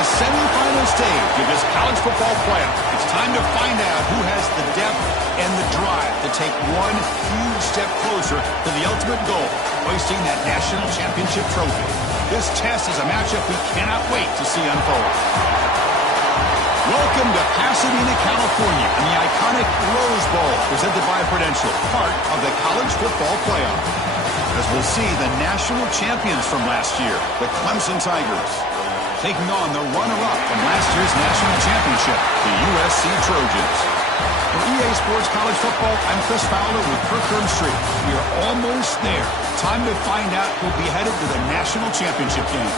the semifinal stage of this college football playoff. It's time to find out who has the depth and the drive to take one huge step closer to the ultimate goal, hoisting that national championship trophy. This test is a matchup we cannot wait to see unfold. Welcome to Pasadena, California, and the iconic Rose Bowl, presented by Prudential, part of the college football playoff. As we'll see the national champions from last year, the Clemson Tigers, taking on the runner-up from last year's national championship, the USC Trojans. For EA Sports College Football, I'm Chris Fowler with Kirk Herbstreit. We are almost there. Time to find out who'll be headed to the national championship game.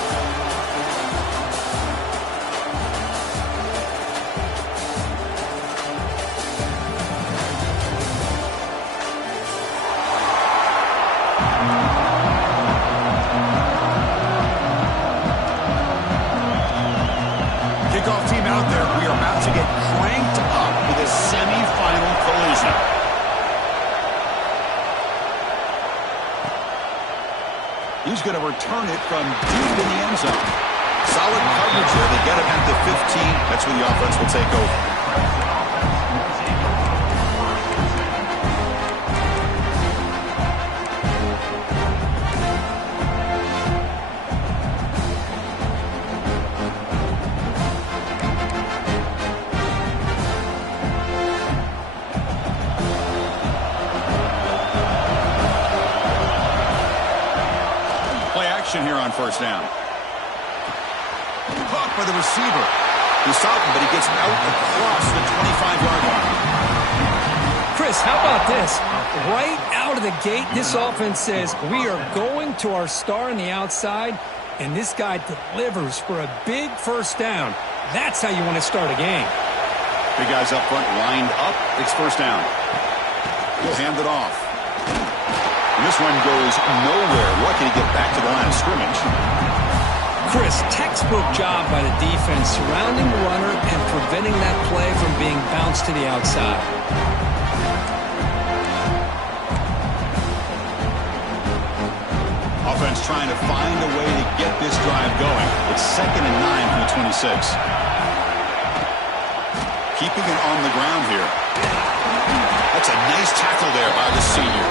Kickoff team out there. We are about to get cranked up with a semifinal collision. He's going to return it from deep in the end zone. Solid coverage there. They get him at the 15. That's where the offense will take over. Here on first down. Caught by the receiver. He's stopping, but he gets out across the 25-yard line. Chris, how about this? Right out of the gate, this offense says we are going to our star on the outside, and this guy delivers for a big first down. That's how you want to start a game. Big guys up front lined up. It's first down. He'll hand it off. This one goes nowhere. Lucky to get back to the line of scrimmage. Chris, textbook job by the defense surrounding the runner and preventing that play from being bounced to the outside. Offense trying to find a way to get this drive going. It's 2nd and 9 from the 26. Keeping it on the ground here. That's a nice tackle there by the senior.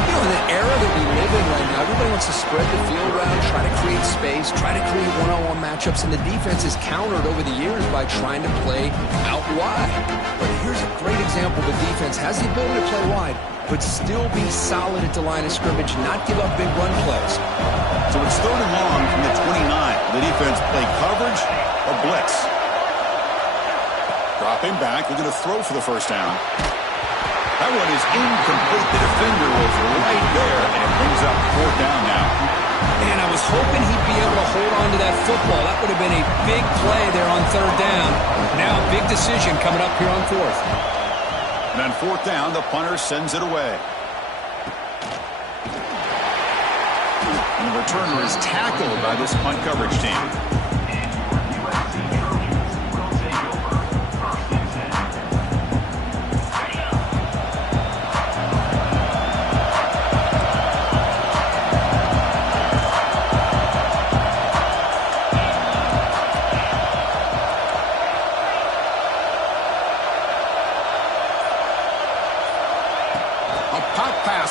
You know, in the era that we live in right now, everybody wants to spread the field around, try to create space, try to create one-on-one matchups, and the defense is countered over the years by trying to play out wide. But here's a great example. The defense has the ability to play wide, but still be solid at the line of scrimmage, not give up big run plays. So it's 3rd and long from the 29. The defense play coverage or blitz. Dropping back, looking to throw for the first down. That one is incomplete. The defender was right there, and it brings up 4th down now. Man, I was hoping he'd be able to hold on to that football. That would have been a big play there on 3rd down. Now a big decision coming up here on 4th. And on 4th down, the punter sends it away. And the returner is tackled by this punt coverage team.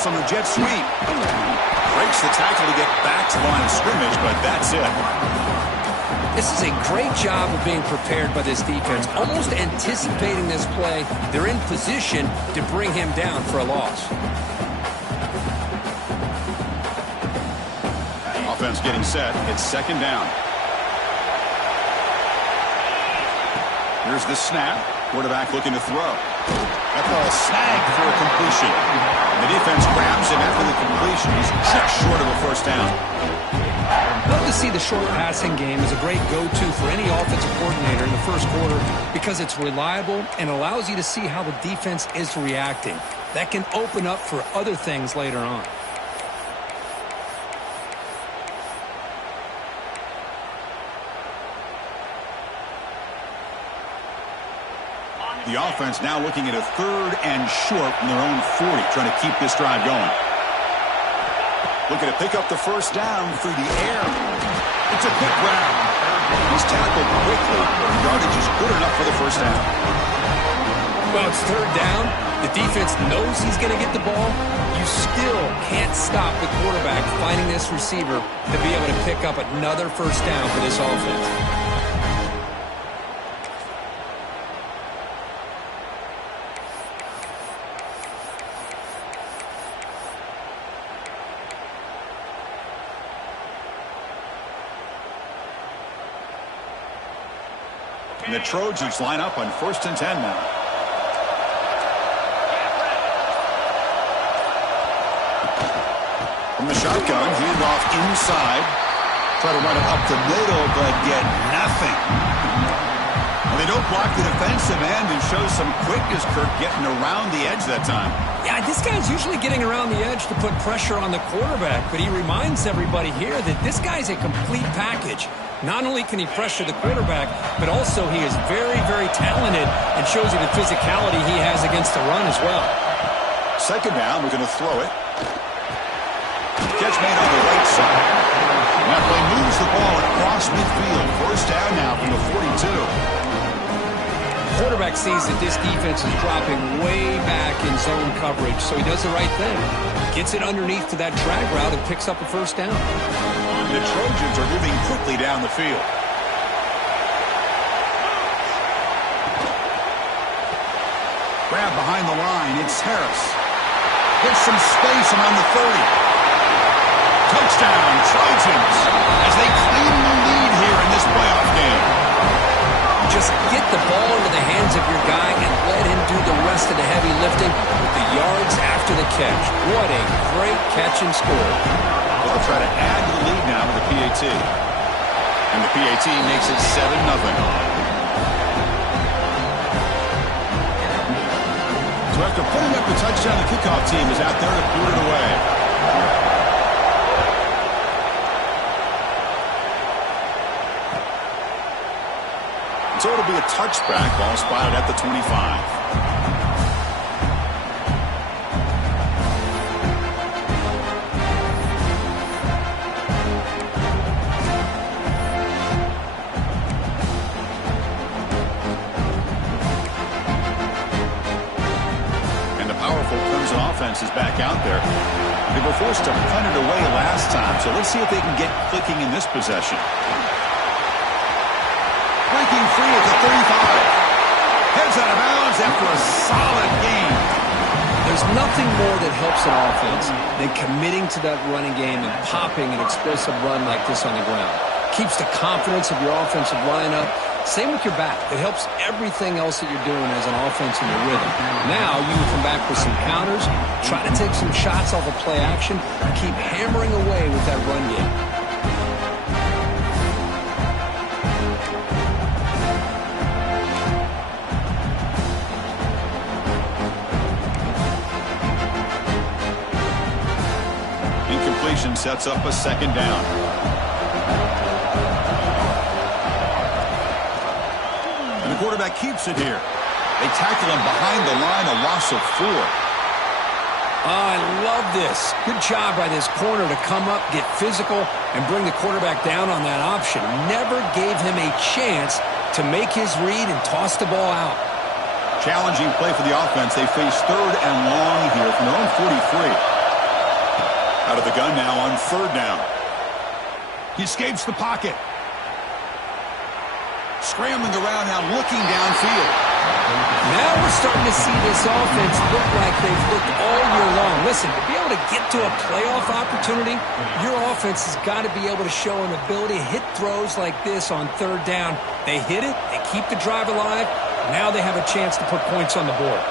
On the jet sweep. Breaks the tackle to get back to the line of scrimmage, but that's it. This is a great job of being prepared by this defense, almost anticipating this play. They're in position to bring him down for a loss. Offense getting set. It's 2nd down. Here's the snap. Quarterback looking to throw. That ball snagged for a completion. The defense grabs him after the completion. He's just short of a first down. Love to see the short passing game as a great go-to for any offensive coordinator in the first quarter because it's reliable and allows you to see how the defense is reacting. That can open up for other things later on. The offense now looking at a 3rd and short from their own 40, trying to keep this drive going. Looking to pick up the first down through the air. It's a quick round. He's tackled quickly, but the yardage is good enough for the first down. Well, it's third down. The defense knows he's going to get the ball. You still can't stop the quarterback finding this receiver to be able to pick up another first down for this offense. And the Trojans line up on 1st and 10 now. From the shotgun, handoff inside. Try to run it up the middle, but get nothing. Well, they don't block the defensive end and show some quickness, Kirk, getting around the edge that time. Yeah, this guy's usually getting around the edge to put pressure on the quarterback, but he reminds everybody here that this guy's a complete package. Not only can he pressure the quarterback, but also he is very, very talented and shows you the physicality he has against the run as well. Second down, we're going to throw it. Catch made on the right side. And that play moves the ball across midfield. First down now from the 42. Quarterback sees that this defense is dropping way back in zone coverage, so he does the right thing. Gets it underneath to that drag route and picks up a first down. The Trojans are moving quickly down the field. Grab behind the line. It's Harris. Gets some space around the 30. Touchdown, Trojans, as they claim the lead here in this playoff game. Just get the ball into the hands of your guy and let him do the rest of the heavy lifting with the yards after the catch. What a great catch and score. They'll try to add to the lead now with the PAT. And the PAT makes it 7-0. So after putting up the touchdown, the kickoff team is out there to put it away. So it'll be a touchback, ball spotted at the 25. Offense is back out there. They were forced to punt it away last time, so let's see if they can get clicking in this possession. Breaking free at the 35. Heads out of bounds after a solid game. There's nothing more that helps an offense than committing to that running game and popping an explosive run like this on the ground. Keeps the confidence of your offensive line up. Same with your back. It helps everything else that you're doing as an offense in your rhythm. Now you can come back with some counters, try to take some shots off of play action, and keep hammering away with that run game. Incompletion sets up a second down. Quarterback keeps it here. They tackle him behind the line, a loss of 4. I love this. Good job by this corner to come up, get physical, and bring the quarterback down on that option. Never gave him a chance to make his read and toss the ball out. Challenging play for the offense. They face third and long here from their own 43. Out of the gun now on third down. He escapes the pocket. Scrambling around now, looking downfield. Now we're starting to see this offense look like they've looked all year long. Listen, to be able to get to a playoff opportunity, your offense has got to be able to show an ability to hit throws like this on third down. They hit it, they keep the drive alive, now they have a chance to put points on the board.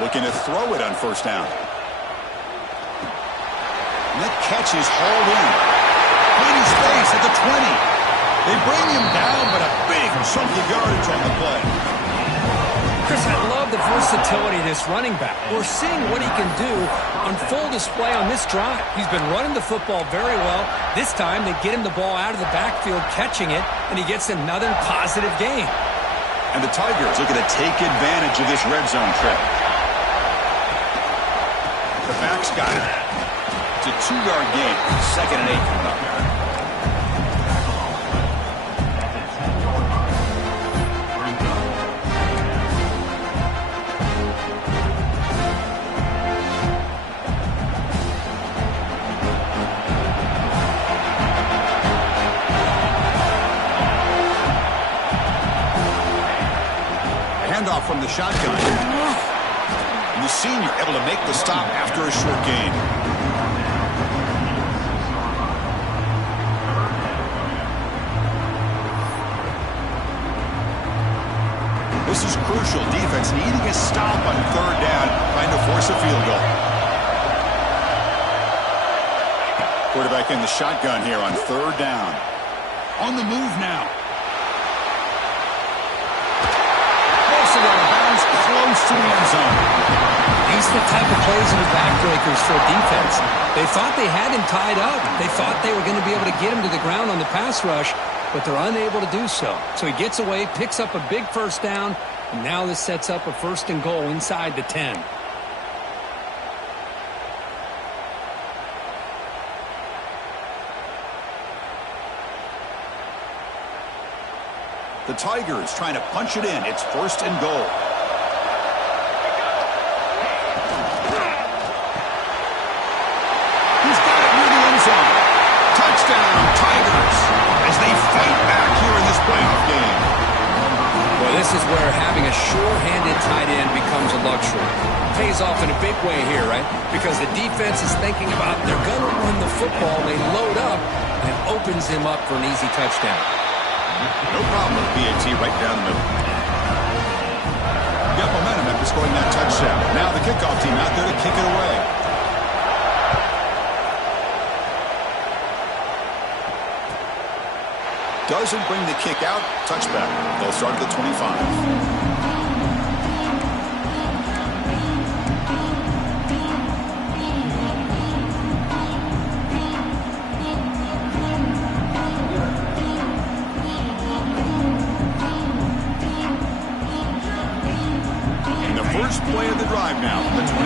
Looking to throw it on first down. And that catch is hauled in. Plenty space at the 20. They bring him down, but a big chunk of yardage on the play. Chris, I love the versatility of this running back. We're seeing what he can do on full display on this drive. He's been running the football very well. This time, they get him the ball out of the backfield, catching it, and he gets another positive gain. And the Tigers looking to take advantage of this red zone trip. The back's got it. It's a 2-yard gain. 2nd and 8 coming up. Handoff from the shotgun. And the senior able to make the stop after a short gain. This is crucial. Defense needing a stop on 3rd down, trying to force a field goal. Quarterback in the shotgun here on 3rd down. On the move now. Out of bounds, close to the end zone. These are the type of plays that are backbreakers for a defense. They thought they had him tied up. They thought they were going to be able to get him to the ground on the pass rush, but they're unable to do so. So he gets away, picks up a big 1st down, and now this sets up a 1st and goal inside the 10. The Tigers trying to punch it in. It's 1st and goal. He's got it near the end zone. Touchdown, Tigers, as they fight back here in this playoff game. Well, this is where having a sure-handed tight end becomes a luxury. Pays off in a big way here, right? Because the defense is thinking about they're going to run the football. They load up, and it opens him up for an easy touchdown. No problem with PAT right down the middle. Got momentum after scoring that touchdown. Now the kickoff team out there to kick it away. Doesn't bring the kick out. Touchback. They'll start at the 25. First play of the drive now from the 25.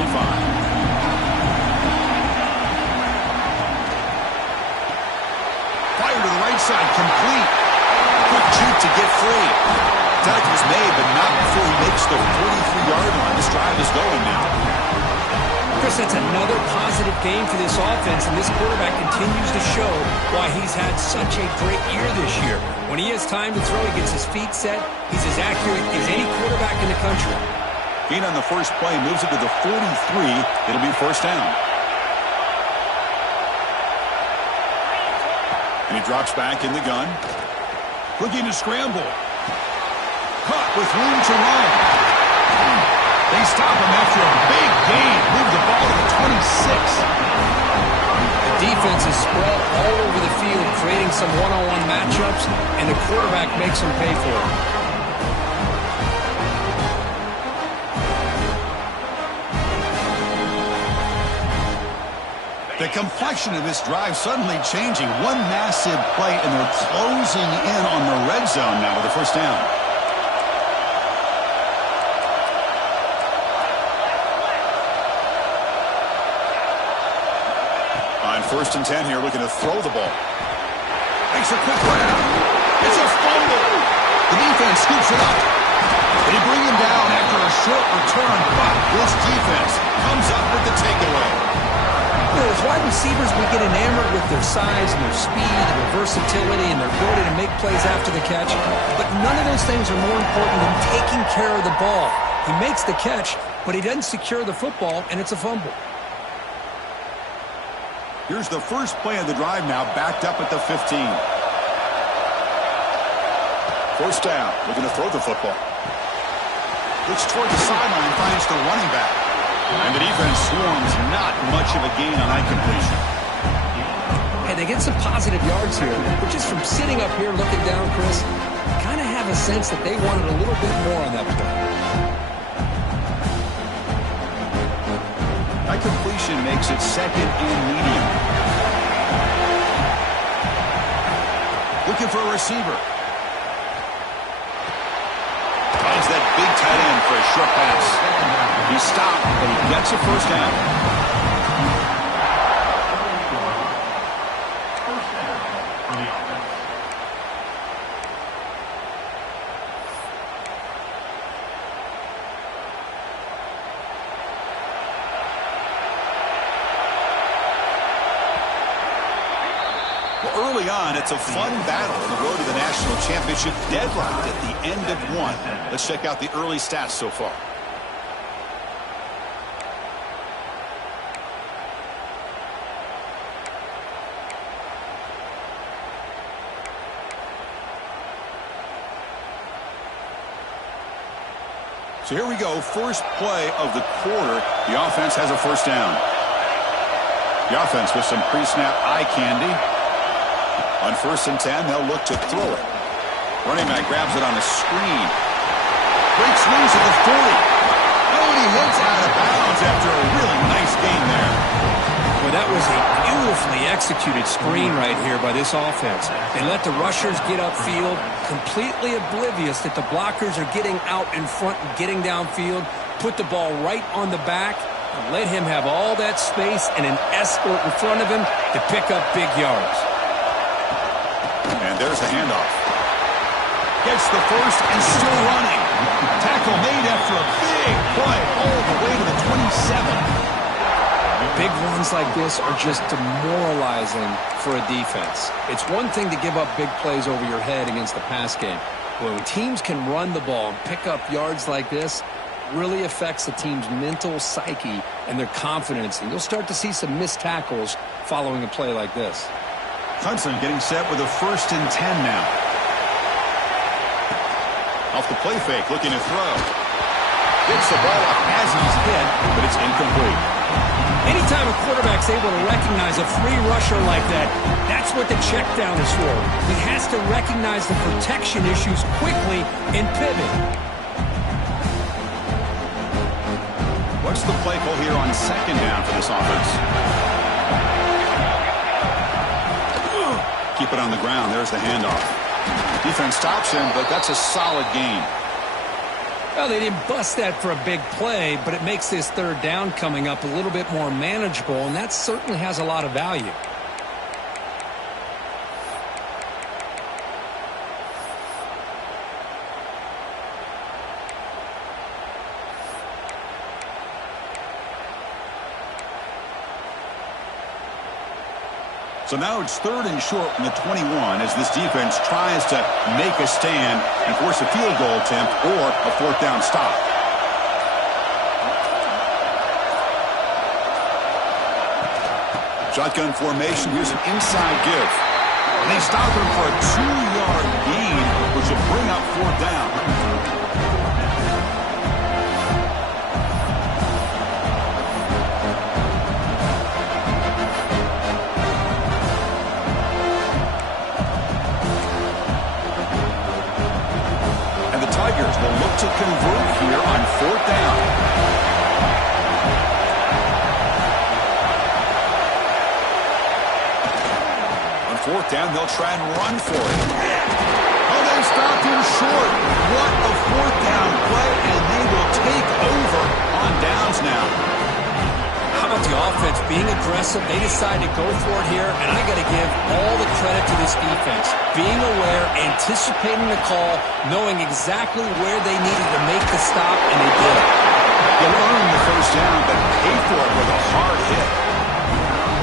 Fire to the right side, complete. Quick juke to get free. Tackle was made, but not before he makes the 43-yard line. This drive is going now. Chris, that's another positive game for this offense, and this quarterback continues to show why he's had such a great year this year. When he has time to throw, he gets his feet set. He's as accurate as any quarterback in the country. Gain on the first play moves it to the 43. It'll be 1st down. And he drops back in the gun. Looking to scramble. Caught with room to run. They stop him after a big gain. Move the ball to the 26. The defense is spread all over the field, creating some one-on-one matchups, and the quarterback makes them pay for it. The complexion of this drive suddenly changing. One massive play, and they're closing in on the red zone now with the 1st down. On 1st and 10 here, looking to throw the ball. Makes a quick grab. It's a fumble. The defense scoops it up. They bring him down after a short return, but this defense comes up with the takeaway. As wide receivers, we get enamored with their size and their speed and their versatility and their ability to make plays after the catch. But none of those things are more important than taking care of the ball. He makes the catch, but he doesn't secure the football, and it's a fumble. Here's the first play of the drive now, backed up at the 15. 1st down, looking to throw the football. Looks toward the sideline, finds the running back. And the defense swarms, not much of a gain on that completion. Hey, they get some positive yards here, but just from sitting up here looking down, Chris, kind of have a sense that they wanted a little bit more on that play. That completion makes it 2nd and medium. Looking for a receiver. Finds that big tight end for a short pass. He stopped, but he gets a 1st down. Well, early on, it's a fun battle on the road to the national championship, deadlocked at the end of one. Let's check out the early stats so far. So here we go, first play of the quarter. The offense has a first down. The offense with some pre-snap eye candy. On 1st and 10, they'll look to throw it. Running back grabs it on a screen. Breaks loose at the 40. Oh, and he hits out of bounds after a really nice gain there. Well, that was a beautifully executed screen right here by this offense. They let the rushers get upfield, completely oblivious that the blockers are getting out in front and getting downfield, put the ball right on the back, and let him have all that space and an escort in front of him to pick up big yards. And there's the handoff. Gets the first and still running. Tackle made after a big play all the way to the 27. Big runs like this are just demoralizing for a defense. It's one thing to give up big plays over your head against the pass game. When teams can run the ball and pick up yards like this, it really affects the team's mental psyche and their confidence. And you'll start to see some missed tackles following a play like this. Hudson getting set with a 1st and 10 now. Off the play fake, looking to throw. Gets the ball up as he's hit, but it's incomplete. Anytime a quarterback's able to recognize a free rusher like that, that's what the check down is for. He has to recognize the protection issues quickly and pivot. What's the play call here on 2nd down for this offense? Keep it on the ground. There's the handoff. Defense stops him, but that's a solid gain. Well, they didn't bust that for a big play, but it makes this 3rd down coming up a little bit more manageable, and that certainly has a lot of value. So now it's 3rd and short from the 21 as this defense tries to make a stand and force a field goal attempt or a 4th down stop. Shotgun formation. Here's an inside give. And they stop him for a 2-yard gain, which will bring up 4th down. Tigers will look to convert here on 4th down. On 4th down, they'll try and run for it. Oh, they stopped him short. What a 4th down play, and they will take over on downs now. How about the offense being aggressive? They decide to go for it here, and I got to give all the credit to this defense. Being aware, anticipating the call, knowing exactly where they needed to make the stop, and they did. They'll earn the 1st down, but pay for it with a hard hit.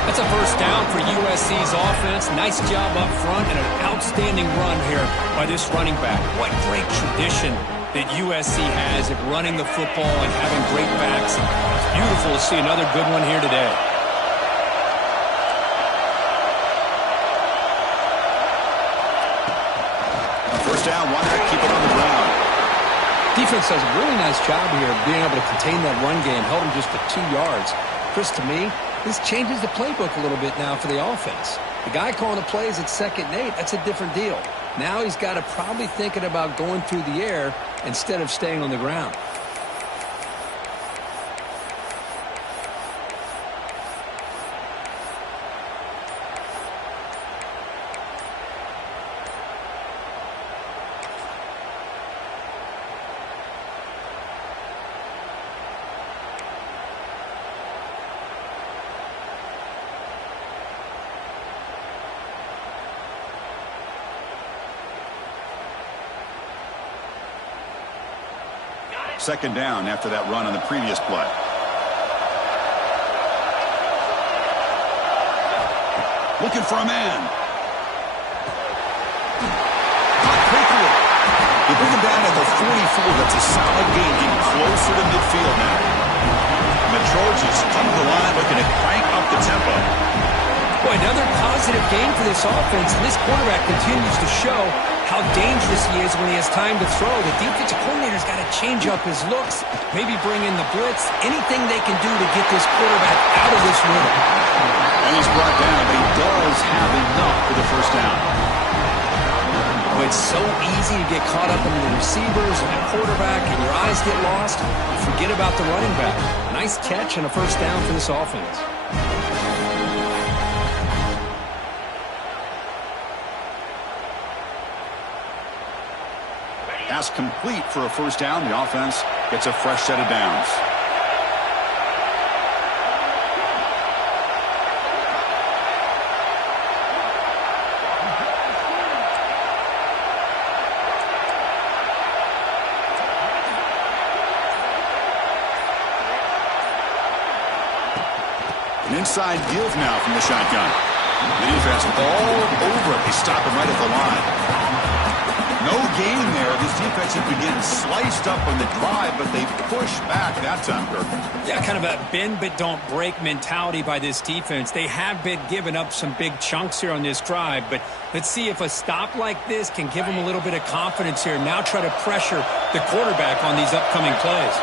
That's a 1st down for USC's offense. Nice job up front and an outstanding run here by this running back. What great tradition that USC has at running the football and having great backs. It's beautiful to see another good one here today. First down, one to keep it on the ground. Defense does a really nice job here of being able to contain that run game, held him just to 2 yards. Chris, to me, this changes the playbook a little bit now for the offense. The guy calling the plays at 2nd and 8, that's a different deal. Now he's got to probably thinking about going through the air instead of staying on the ground. Second down after that run on the previous play. Looking for a man. With him down at the 44, that's a solid gain, getting closer to midfield now. And the Trojans come to the line looking to crank up the tempo. Boy, another positive gain for this offense, and this quarterback continues to show how dangerous he is when he has time to throw. The defensive coordinator's got to change up his looks, maybe bring in the blitz, anything they can do to get this quarterback out of this rhythm. And he's brought down, but he does have enough for the first down. Oh, it's so easy to get caught up in the receivers and the quarterback, and your eyes get lost. You forget about the running back. Nice catch and a first down for this offense. Pass complete for a first down. The offense gets a fresh set of downs. An inside give now from the shotgun. The defense all over it. They stop him right at the line. No gain there. This defense has been getting sliced up on the drive, but they push back that time, Kirk. Yeah, kind of a bend but don't break mentality by this defense. They have been giving up some big chunks here on this drive, but let's see if a stop like this can give them a little bit of confidence here. Now try to pressure the quarterback on these upcoming plays.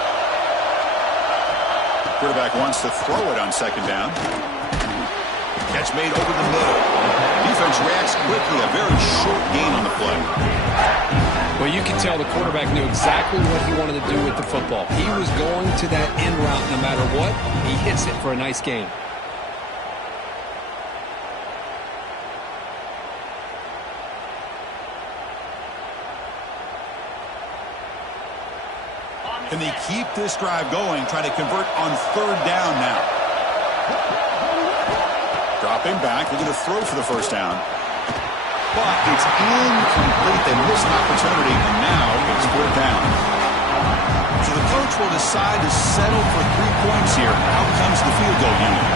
Quarterback wants to throw it on second down. Catch made over the middle. Defense reacts quickly. A very short gain on the play. Well, you can tell the quarterback knew exactly what he wanted to do with the football. He was going to that end route no matter what. He hits it for a nice gain. Can they keep this drive going? Try to convert on third down now. Dropping back, looking to throw for the first down. But it's incomplete. They missed an opportunity, and now it's fourth down. So the coach will decide to settle for 3 points here. Out comes the field goal unit.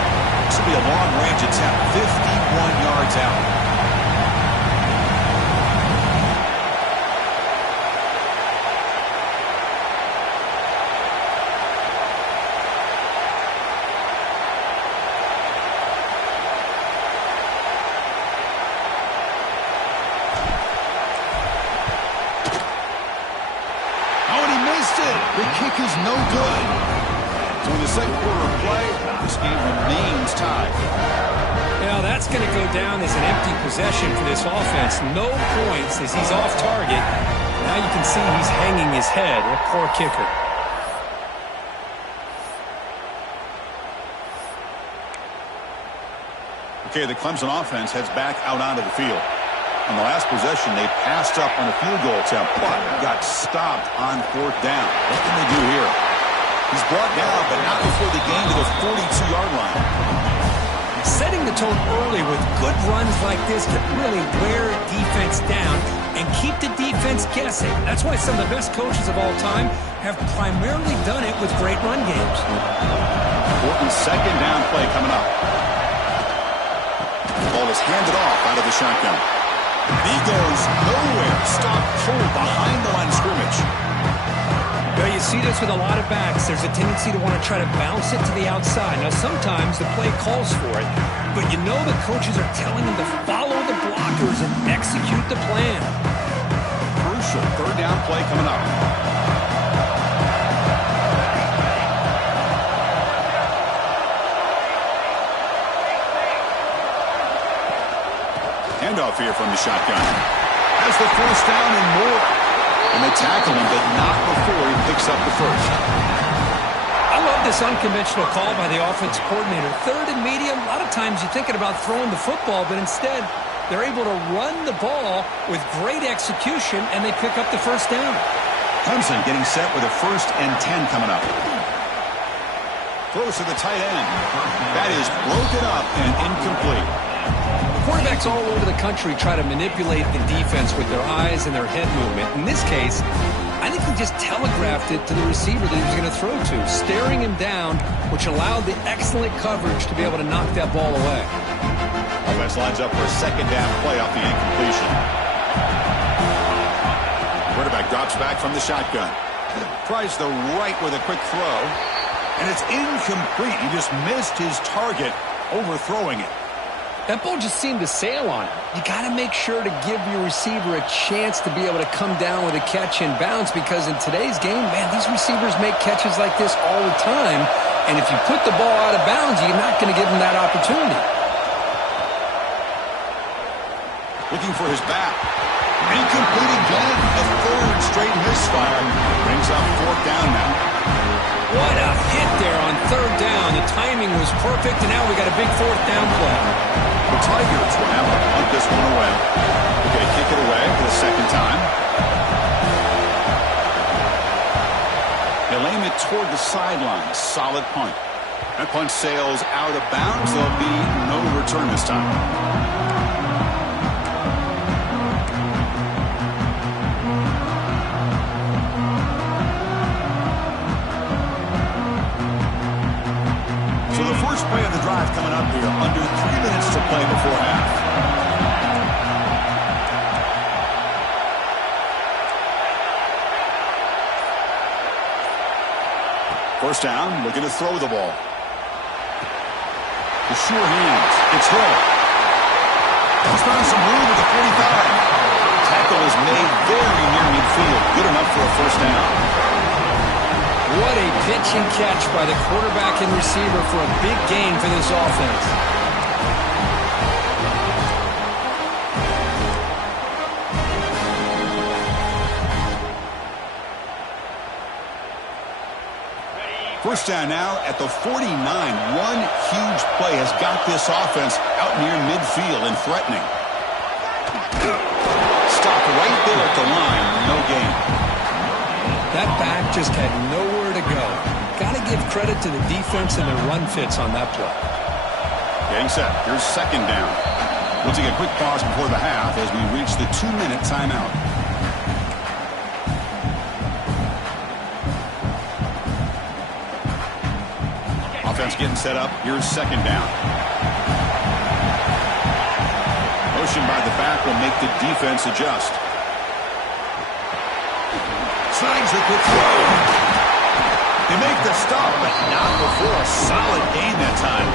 This will be a long-range attempt, 51 yards out. The kick is no good. So in the second quarter of play, this game remains tied. Well, that's going to go down as an empty possession for this offense. No points as he's off target. Now you can see he's hanging his head. A poor kicker. Okay, the Clemson offense heads back out onto the field. On the last possession, they passed up on a field goal attempt, but got stopped on fourth down. What can they do here? He's brought down, but not before they gain to the 42-yard line. Setting the tone early with good runs like this can really wear defense down and keep the defense guessing. That's why some of the best coaches of all time have primarily done it with great run games. Important second down play coming up. The ball is handed off out of the shotgun. He goes nowhere. Stopped cold behind the line of scrimmage. Well, you see this with a lot of backs. There's a tendency to want to try to bounce it to the outside. Now, sometimes the play calls for it, but you know the coaches are telling them to follow the blockers and execute the plan. Crucial third down play coming up. Handoff here from the shotgun. Has the first down and more. And they tackle him, but not before he picks up the first. I love this unconventional call by the offense coordinator. Third and medium, a lot of times you're thinking about throwing the football, but instead they're able to run the ball with great execution, and they pick up the first down. Clemson getting set with a 1st and 10 coming up. Throws to the tight end. That is broken up and incomplete. Quarterbacks all over the country try to manipulate the defense with their eyes and their head movement. In this case, I think he just telegraphed it to the receiver that he was going to throw to, staring him down, which allowed the excellent coverage to be able to knock that ball away. Offense lines up for a second down play off the incompletion. Quarterback drops back from the shotgun. Tries the right with a quick throw. And it's incomplete. He just missed his target, overthrowing it. That ball just seemed to sail on him. You got to make sure to give your receiver a chance to be able to come down with a catch and bounce, because in today's game, man, these receivers make catches like this all the time. And if you put the ball out of bounds, you're not going to give them that opportunity. Looking for his back. Incomplete again. A third straight misfire. Brings up fourth down now. What a hit there on third down. The timing was perfect, and now we got a big fourth down play. The Tigers will have to punt this one away. They're going to kick it away for the second time. They'll aim it toward the sideline. Solid punt. That punt sails out of bounds. There'll be no return this time. First play of the drive coming up here. Under 3 minutes to play before half. First down, looking to throw the ball. The sure hands. It's Hill. He's found some room at the 45. Tackle is made very near midfield. Good enough for a first down. What a pitch and catch by the quarterback and receiver for a big gain for this offense. First down now at the 49. One huge play has got this offense out near midfield and threatening. Stopped right there at the line. No gain. That back just had nowhere to go. Got to give credit to the defense and their run fits on that play. Getting set. Here's second down. We'll take a quick pause before the half as we reach the 2-minute timeout. Offense getting set up. Here's second down. Motion by the back will make the defense adjust. Slides it with throw. They make the stop, but not before a solid gain that time.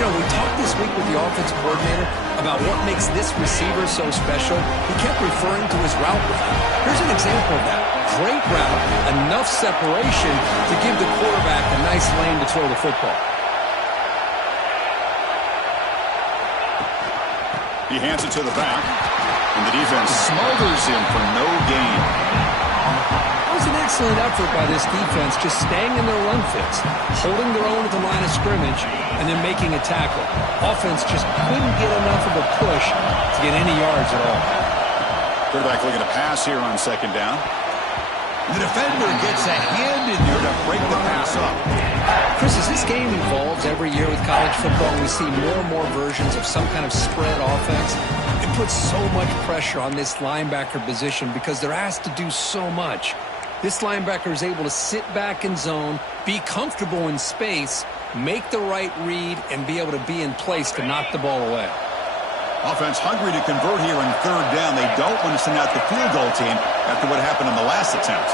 You know, we talked this week with the offensive coordinator about what makes this receiver so special. He kept referring to his route run. Here's an example of that. Great route, enough separation to give the quarterback a nice lane to throw the football. He hands it to the back, and the defense smothers him for no gain. That was an excellent effort by this defense, just staying in their run fits, holding their own at the line of scrimmage, and then making a tackle. Offense just couldn't get enough of a push to get any yards at all. Quarterback looking to pass here on second down. The defender gets a hand in there to break the pass up. Chris, as this game evolves every year with college football, we see more and more versions of some kind of spread offense. It puts so much pressure on this linebacker position because they're asked to do so much. This linebacker is able to sit back in zone, be comfortable in space, make the right read, and be able to be in place to knock the ball away. Offense hungry to convert here on third down. They don't want to send out the field goal team after what happened on the last attempt.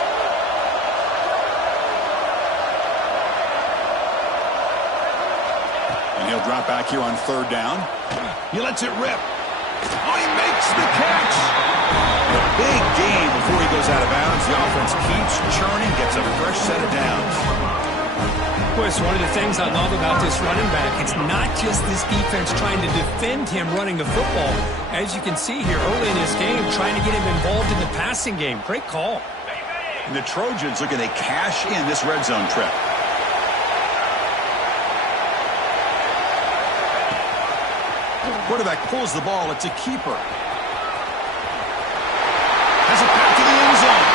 And he'll drop back here on third down. He lets it rip. Oh, he makes the catch. A big gain before he goes out of bounds. The offense keeps churning, gets a fresh set of downs. Chris, one of the things I love about this running back, it's not just this defense trying to defend him running the football. As you can see here early in this game, trying to get him involved in the passing game. Great call. And the Trojans looking to cash in this red zone trip. Quarterback pulls the ball. It's a keeper. Has it back to the end zone.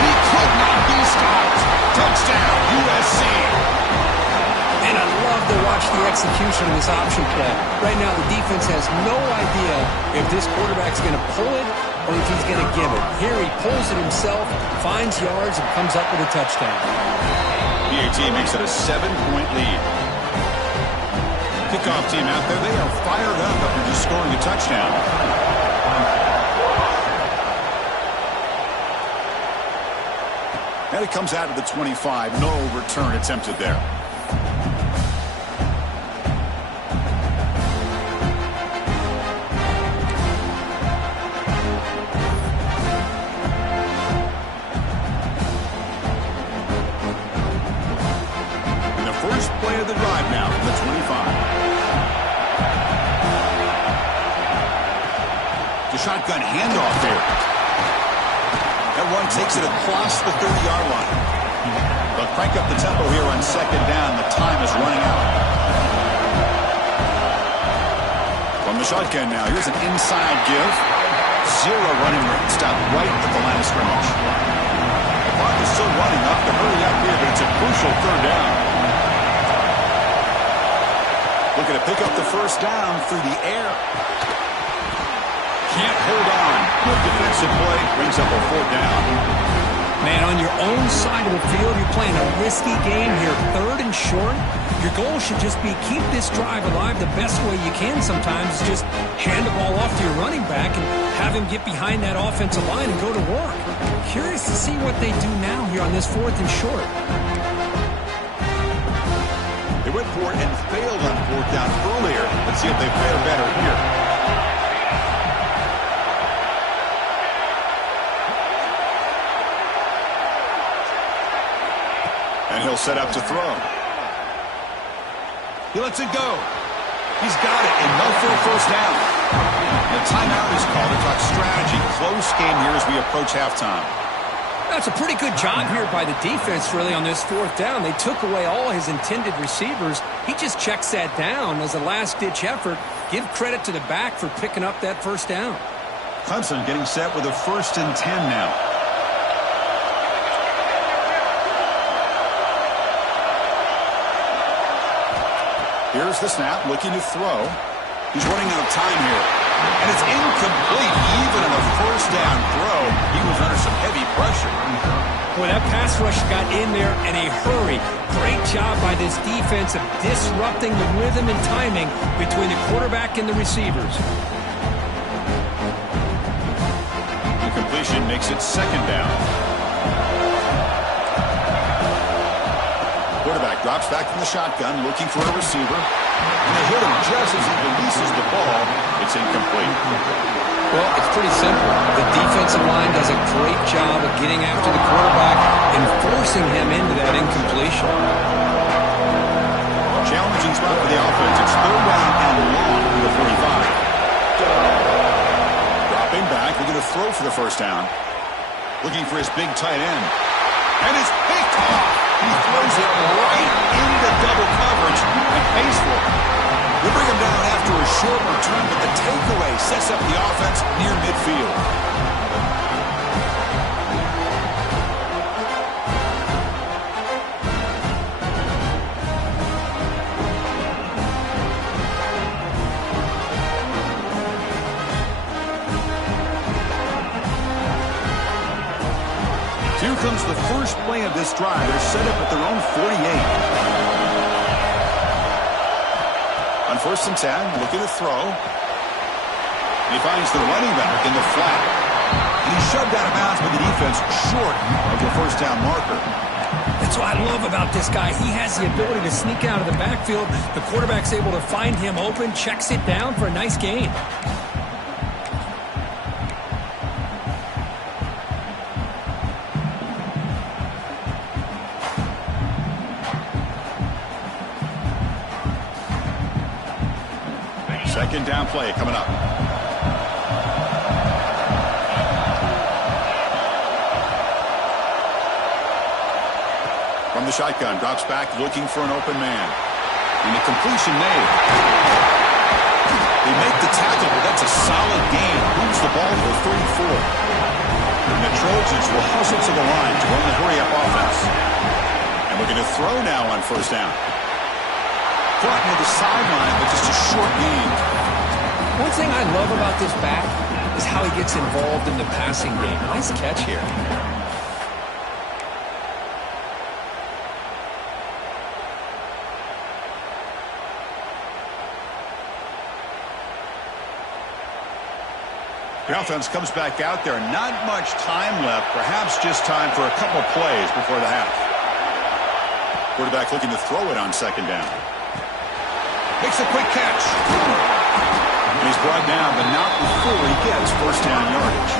And he could not be stopped. Touchdown, USC. And I love to watch the execution of this option play. Right now, the defense has no idea if this quarterback's going to pull it or if he's going to give it. Here he pulls it himself, finds yards, and comes up with a touchdown. PAT makes it a 7-point lead. Kickoff team out there, they are fired up after just scoring a touchdown. And it comes out to the 25. No return attempted there. And the first play of the drive now from the 25. The shotgun handoff here. That one takes it across the 30-yard line. They'll crank up the tempo here on second down. The time is running out. From the shotgun now, here's an inside give. Zero running room. Stopped right at the line of scrimmage. The clock is still running up to hurry up here, but it's a crucial third down. Looking to pick up the first down through the air. Can't hold on. Good defensive play. Brings up a fourth down. Man, on your own side of the field, you're playing a risky game here. Third and short. Your goal should just be keep this drive alive the best way you can sometimes. Just hand the ball off to your running back and have him get behind that offensive line and go to work. Curious to see what they do now here on this fourth and short. They went for it and failed on fourth down earlier. Let's see if they fare better here. And he'll set up to throw. He lets it go. He's got it, and no for a first down. The timeout is called to talk strategy. Close game here as we approach halftime. That's a pretty good job here by the defense, really, on this fourth down. They took away all his intended receivers. He just checks that down as a last-ditch effort. Give credit to the back for picking up that first down. Clemson getting set with a 1st and 10 now. Here's the snap, looking to throw. He's running out of time here. And it's incomplete. Even on a first down throw, he was under some heavy pressure. Boy, that pass rush got in there in a hurry. Great job by this defense of disrupting the rhythm and timing between the quarterback and the receivers. Incompletion makes it 2nd down. Quarterback drops back from the shotgun, looking for a receiver. And they hit him just as he releases the ball. It's incomplete. Well, it's pretty simple. The defensive line does a great job of getting after the quarterback and forcing him into that incompletion. Challenging spot for the offense. It's 3rd down and long from the 45. Dropping back, looking to throw for the first down. Looking for his big tight end. And it's picked off. He throws it right into double coverage and pays for it. They bring him down after a short return, but the takeaway sets up the offense near midfield. Here comes the first play of this drive. They're set up at their own 48. On 1st and 10, looking to throw. And he finds the running back in the flat. And he's shoved out of bounds by the defense short of the first down marker. That's what I love about this guy. He has the ability to sneak out of the backfield. The quarterback's able to find him open, checks it down for a nice gain. Second down play coming up. From the shotgun, drops back, looking for an open man. And the completion made. They make the tackle, but that's a solid gain. Moves the ball to the 34. And the Trojans will hustle to the line to run the hurry-up offense. And we're going to throw now on first down. Caught near the sideline, but just a short gain. One thing I love about this back is how he gets involved in the passing game. Nice catch here. The offense comes back out there. Not much time left. Perhaps just time for a couple plays before the half. Quarterback looking to throw it on second down. Makes a quick catch. And he's brought down, but not before he gets first down yardage.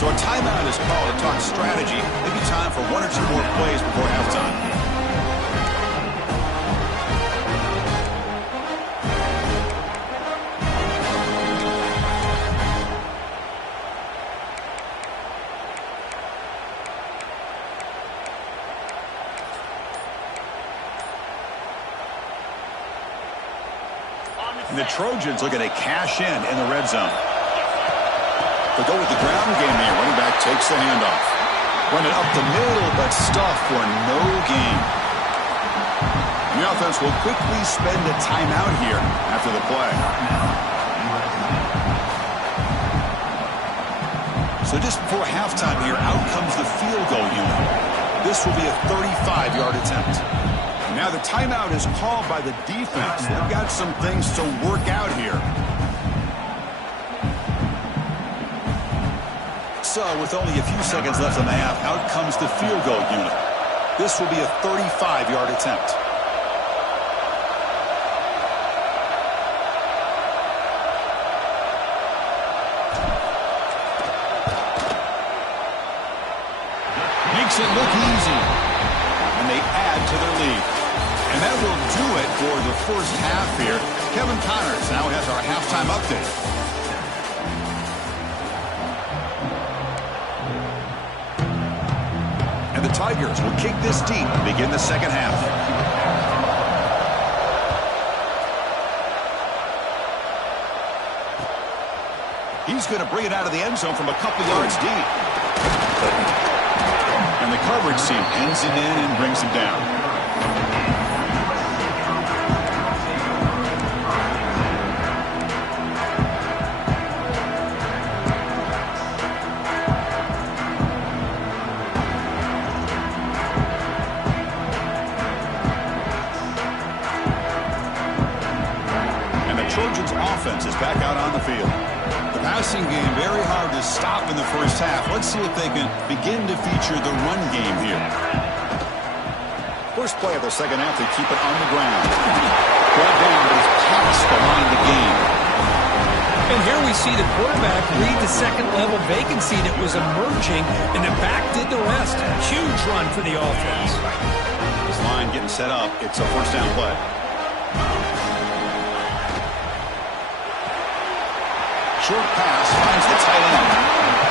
So a timeout is called to talk strategy. Maybe time for one or two more plays before halftime. The Trojans looking to cash in the red zone. They go with the ground game here. Running back takes the handoff. Running up the middle, but stuffed for no gain. The offense will quickly spend a timeout here after the play. So just before halftime here, out comes the field goal unit. This will be a 35-yard attempt. Now the timeout is called by the defense. They've got some things to work out here. So with only a few seconds left in the half, out comes the field goal unit. This will be a 35-yard attempt. Makes it look easy. And they add to their lead. And that will do it for the first half here. Kevin Connors now has our halftime update. And the Tigers will kick this deep and begin the second half. He's going to bring it out of the end zone from a couple yards deep. And the coverage team ends it in and brings him down. Trojans offense is back out on the field. The passing game very hard to stop in the first half. Let's see if they can begin to feature the run game here. First play of the second half, they keep it on the ground. Brought down, but he's past the line of the game. And here we see the quarterback read the second-level vacancy that was emerging, and the back did the rest. Huge run for the offense. This line getting set up. It's a first down play. Short pass finds the tight end.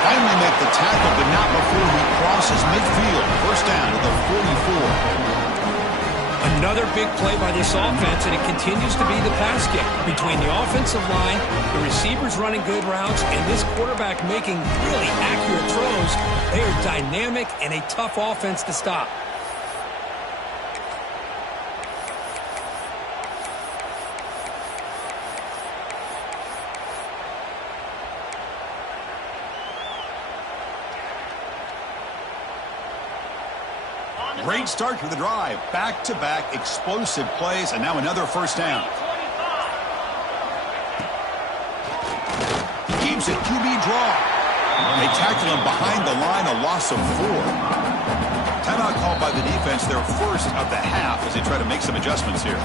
Finally make the tackle, but not before he crosses midfield. First down at the 44. Another big play by this offense, and it continues to be the pass game. Between the offensive line, the receivers running good routes, and this quarterback making really accurate throws, they are dynamic and a tough offense to stop. Great start to the drive. Back-to-back explosive plays, and now another first down. Keeps it QB draw. They tackle him behind the line, a loss of 4. Timeout called by the defense, their first of the half as they try to make some adjustments here.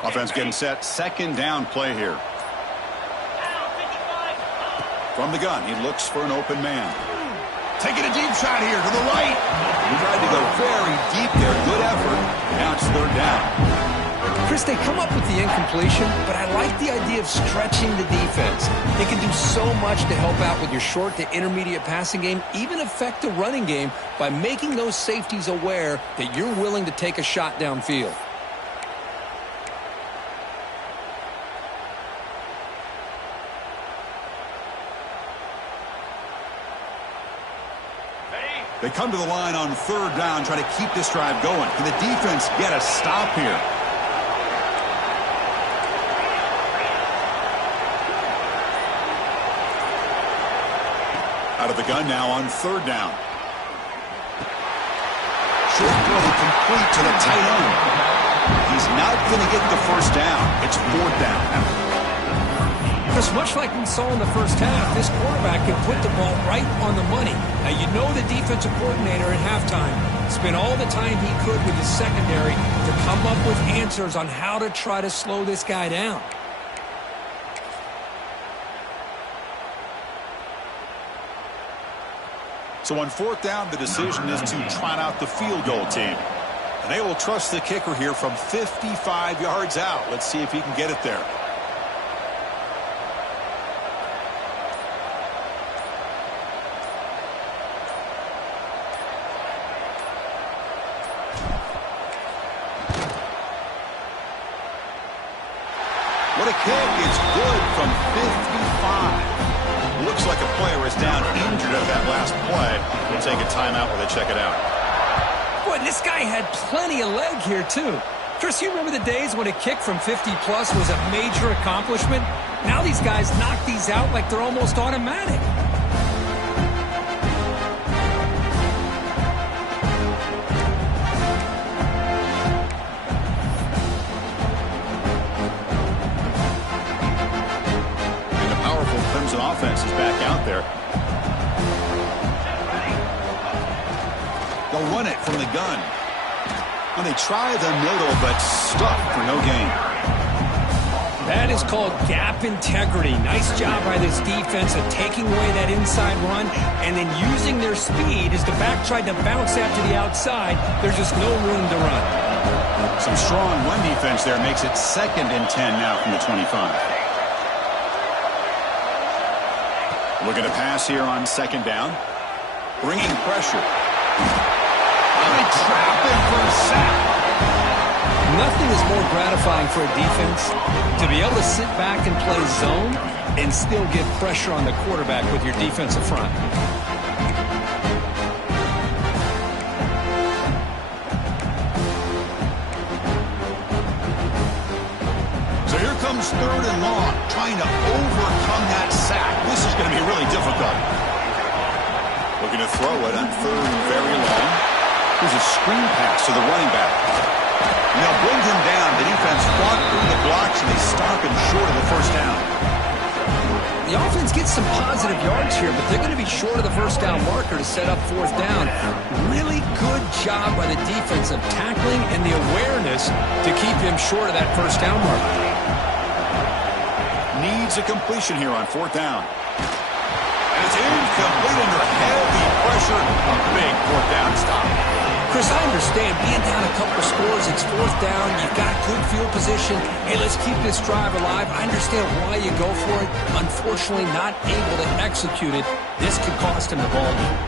Offense getting set. Second down play here. From the gun, he looks for an open man. Taking a deep shot here to the right. He tried to go very deep there. Good effort. Now it's third down. Chris, they come up with the incompletion, but I like the idea of stretching the defense. They can do so much to help out with your short to intermediate passing game, even affect the running game by making those safeties aware that you're willing to take a shot downfield. They come to the line on third down, trying to keep this drive going. Can the defense get a stop here? Out of the gun now on third down. Short throw complete to the tight end. He's not going to get the first down. It's fourth down. Because much like we saw in the first half, this quarterback can put the ball right on the money. Now, you know the defensive coordinator at halftime spent all the time he could with his secondary to come up with answers on how to try to slow this guy down. So on fourth down, the decision is to trot out the field goal team. And they will trust the kicker here from 55 yards out. Let's see if he can get it there. What a kick. It's good from 55. Looks like a player is down injured at that last play. We'll take a timeout while they check it out. Boy, this guy had plenty of leg here, too. Chris, you remember the days when a kick from 50-plus was a major accomplishment? Now these guys knock these out like they're almost automatic. Offense is back out there. They'll run it from the gun. And they try the middle, but stuck for no gain. That is called gap integrity. Nice job by this defense of taking away that inside run and then using their speed as the back tried to bounce that to the outside. There's just no room to run. Some strong run defense there makes it 2nd and 10 now from the 25. Looking to pass here on 2nd down. Bringing pressure. They trap him for a sack. Nothing is more gratifying for a defense to be able to sit back and play zone and still get pressure on the quarterback with your defensive front. So here comes 3rd and long, trying to overcome that sack. This is going to be really difficult. Looking to throw it on 3rd and very long. Here's a screen pass to the running back. And they'll bring him down. The defense fought through the blocks, and they stop him short of the first down. The offense gets some positive yards here, but they're going to be short of the first down marker to set up 4th down. Really good job by the defense of tackling and the awareness to keep him short of that first down marker. Needs a completion here on 4th down. And it's incomplete under heavy pressure. A big 4th down stop. Chris, I understand being down a couple of scores, it's 4th down, you've got good field position. Hey, let's keep this drive alive. I understand why you go for it. Unfortunately, not able to execute it. This could cost him the ball game.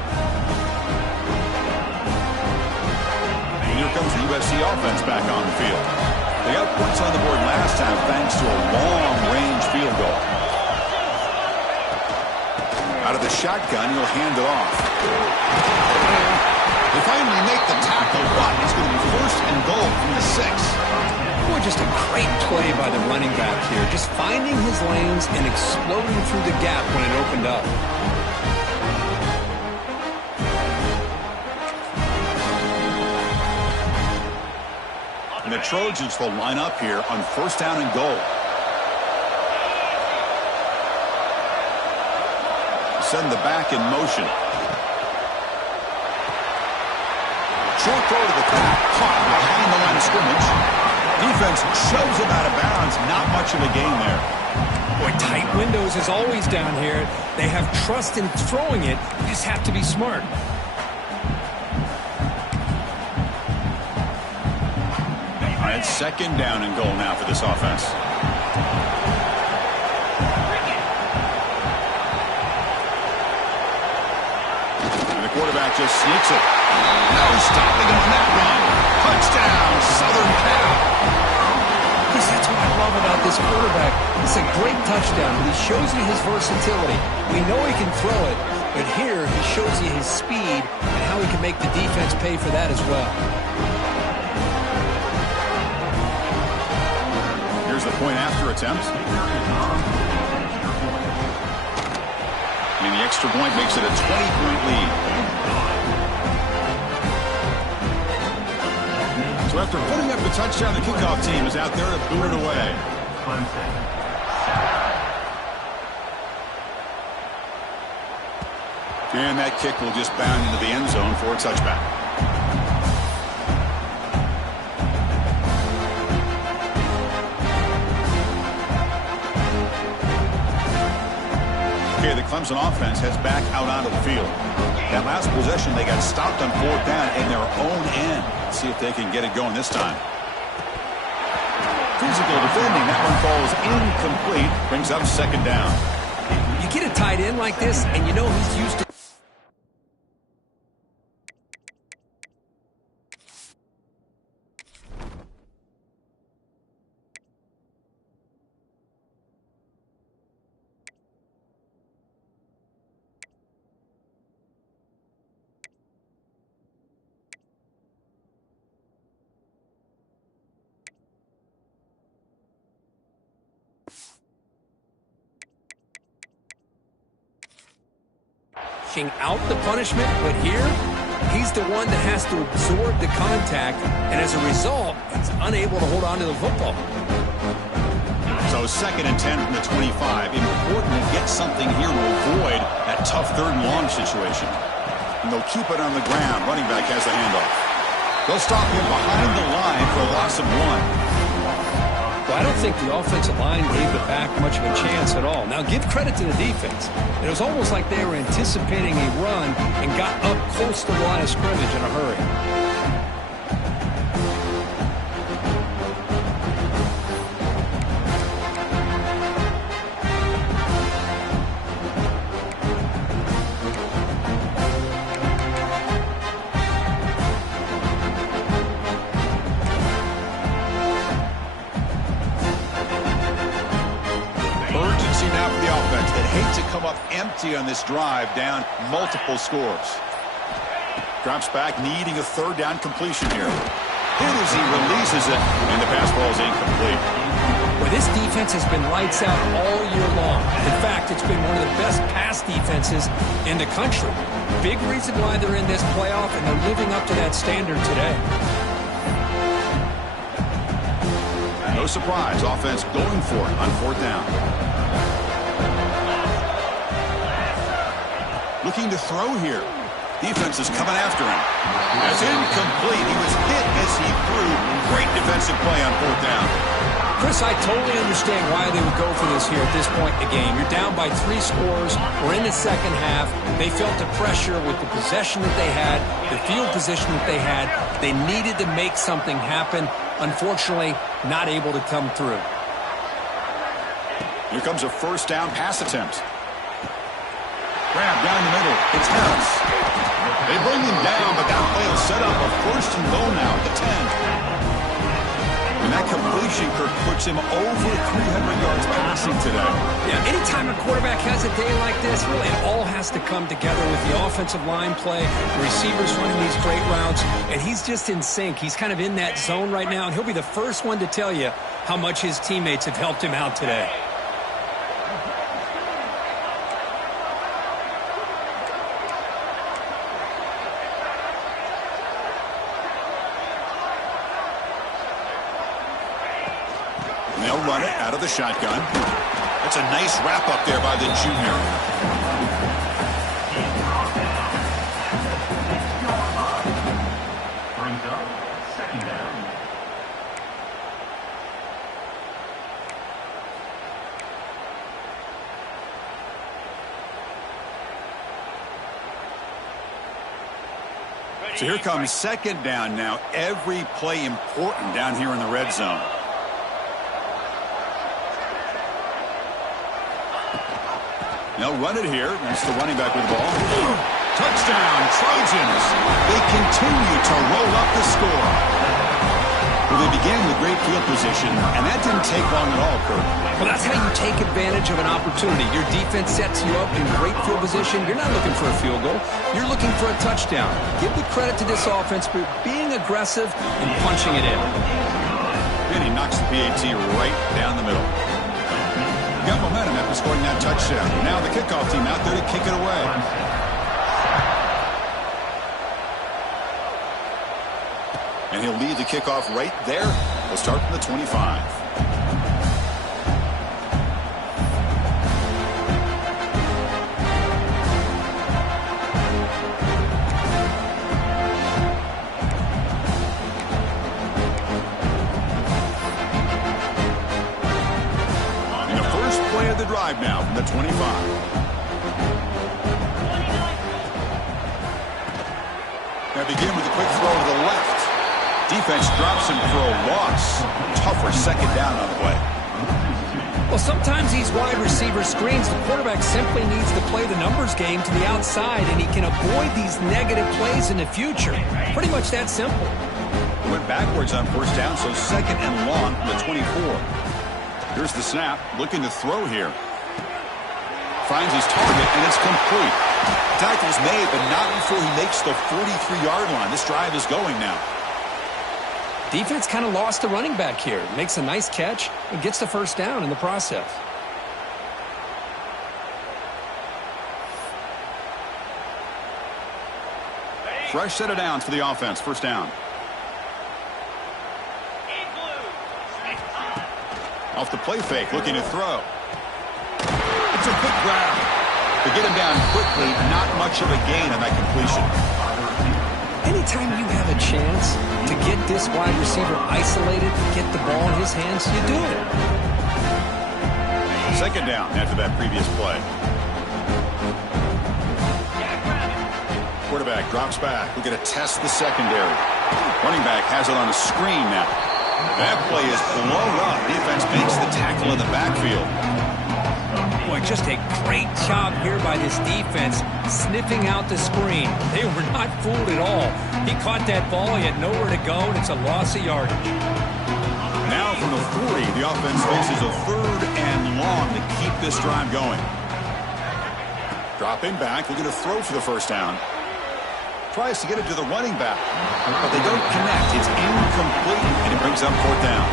And here comes the USC offense back on the field. They got points on the board last time thanks to a long-range field goal. Out of the shotgun, he'll hand it off. They finally make the tackle, but it's going to be 1st and goal from the 6. Boy, just a great play by the running back here. Just finding his lanes and exploding through the gap when it opened up. And the Trojans will line up here on 1st down and goal. Send the back in motion. Short throw to the back, caught behind the line of scrimmage. Defense shoves him out of bounds. Not much of a gain there. Boy, tight windows is always down here. They have trust in throwing it. You just have to be smart. All right, 2nd down and goal now for this offense. And the quarterback just sneaks it. No stopping him on that run. Touchdown, Southern Cal. Chris, that's what I love about this quarterback. It's a great touchdown, but he shows you his versatility. We know he can throw it, but here he shows you his speed and how he can make the defense pay for that as well. Here's the point after attempt. And the extra point makes it a 20-point lead. So after putting up the touchdown, the kickoff team is out there to boot it away. And that kick will just bound into the end zone for a touchback. Okay, the Clemson offense heads back out onto the field. That last possession, they got stopped on fourth down in their own end. Let's see if they can get it going this time. Physical defending. That one falls incomplete. Brings up second down. You get a tight end like this, and you know he's used to... out the punishment, but here he's the one that has to absorb the contact, and as a result, he's unable to hold on to the football. So 2nd and 10 from the 25. Important to get something here to avoid that tough 3rd and long situation. And they'll keep it on the ground. Running back has the handoff. They'll stop him behind the line for a loss of 1. Well, I don't think the offensive line gave the back much of a chance at all. Now, give credit to the defense. It was almost like they were anticipating a run and got up close to the line of scrimmage in a hurry. Empty on this drive, down multiple scores. Drops back, needing a 3rd down completion here. Hit as he releases it, and the pass ball is incomplete. Well, this defense has been lights out all year long. In fact, it's been one of the best pass defenses in the country. Big reason why they're in this playoff, and they're living up to that standard today. No surprise, offense going for it on 4th down. Looking to throw here. Defense is coming after him. That's incomplete. He was hit as he threw. Great defensive play on 4th down. Chris, I totally understand why they would go for this here at this point in the game. You're down by 3 scores. We're in the second half. They felt the pressure with the possession that they had, the field position that they had. They needed to make something happen. Unfortunately, not able to come through. Here comes a 1st down pass attempt. Grab down the middle. It's Harris. They bring him down, but that play will set up a 1st and goal now at the 10. And that completion, Kirk, puts him over 300 yards passing today. Yeah, anytime a quarterback has a day like this, really it all has to come together with the offensive line play, the receivers running these great routes, and he's just in sync. He's kind of in that zone right now, and he'll be the first one to tell you how much his teammates have helped him out today. They'll run it out of the shotgun. That's a nice wrap up there by the junior. Brings up 2nd down. So here comes 2nd down now. Every play important down here in the red zone. They'll run it here. That's the running back with the ball. Touchdown, Trojans. They continue to roll up the score. Well, they began with great field position, and that didn't take long at all, Kurt. Well, that's how you take advantage of an opportunity. Your defense sets you up in great field position. You're not looking for a field goal. You're looking for a touchdown. Give the credit to this offense for being aggressive and punching it in. And he knocks the PAT right down the middle. Got momentum after scoring that touchdown. Now the kickoff team out there to kick it away. And he'll lead the kickoff right there. We'll start from the 25. And the first play of the drive now from the 25. Now begin with a quick throw to the left. Defense drops him for a loss. Tougher second down on the way. Well, sometimes these wide receiver screens, the quarterback simply needs to play the numbers game to the outside, and he can avoid these negative plays in the future. Pretty much that simple. Went backwards on first down, so second and long from the 24. Here's the snap. Looking to throw here. Finds his target, and it's complete. Tackle's made, but not before he makes the 43-yard line. This drive is going now. Defense kind of lost the running back here. Makes a nice catch and gets the first down in the process. Fresh set of downs for the offense. First down. Off the play fake, looking to throw. It's a quick grab. To get him down quickly, not much of a gain on that completion. Anytime you have a chance to get this wide receiver isolated, get the ball in his hands, you do it. Second down after that previous play. Quarterback drops back. We're going to test the secondary. Running back has it on a screen now. That play is blown up. Defense makes the tackle in the backfield. Boy, just a great job here by this defense, sniffing out the screen. They were not fooled at all. He caught that ball, he had nowhere to go, and it's a loss of yardage. Now from the 40, the offense faces a third and long to keep this drive going. Dropping back, looking to throw for the first down. Tries to get it to the running back, but they don't connect. It's incomplete, and it brings up fourth down.